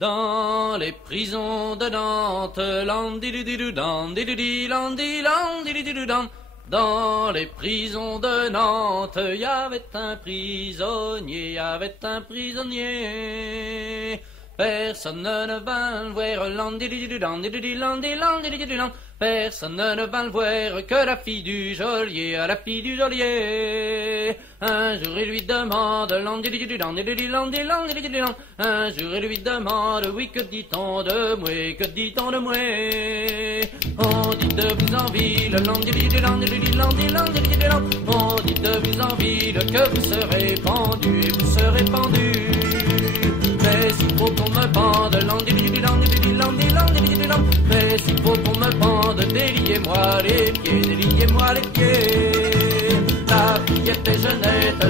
Dans les prisons de Nantes, dans les prisons de Nantes, y avait un prisonnier. Personne ne vint le voir, personne ne vint le voir que la fille du geôlier, la fille du geôlier. Un jour il lui demande, un jour il lui demande, oui que dit-on de moi, que dit-on de moi? On dit de vous en ville, on dit de vous en ville, que vous serez pendu et vous serez pendu. Mais s'il faut qu'on me pende, mais s'il faut qu'on me pende, déliez-moi les pieds, déliez-moi les pieds. La fillette est jeunette,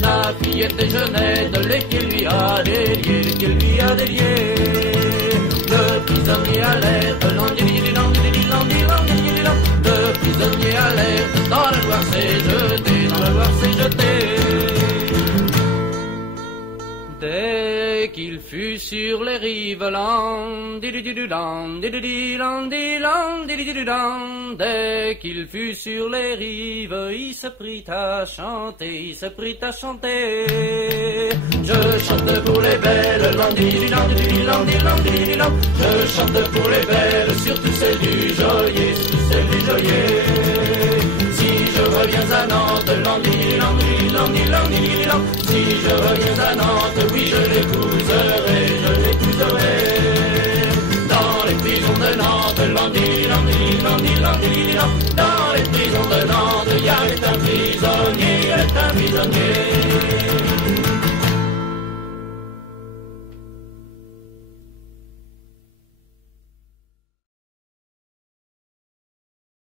la fillette est jeunette, les pieds lui a déliés, les pieds lui a déliés. Le prisonnier alerte, le prisonnier alerte, dans la Loire s'est jeté, dans la Loire s'est jeté. Dès qu'il fut sur les rives, dès qu'il fut sur les rives, il se prit à chanter, il se prit à chanter. Je chante pour les belles, je chante pour les belles, surtout celles du geôlier, surtout celles du geôlier. Si je reviens à Nantes, si je reviens à Nantes, oui je l'épouserai, je l'épouserai. Dans les prisons de Nantes, dans les prisons de Nantes, il y avait un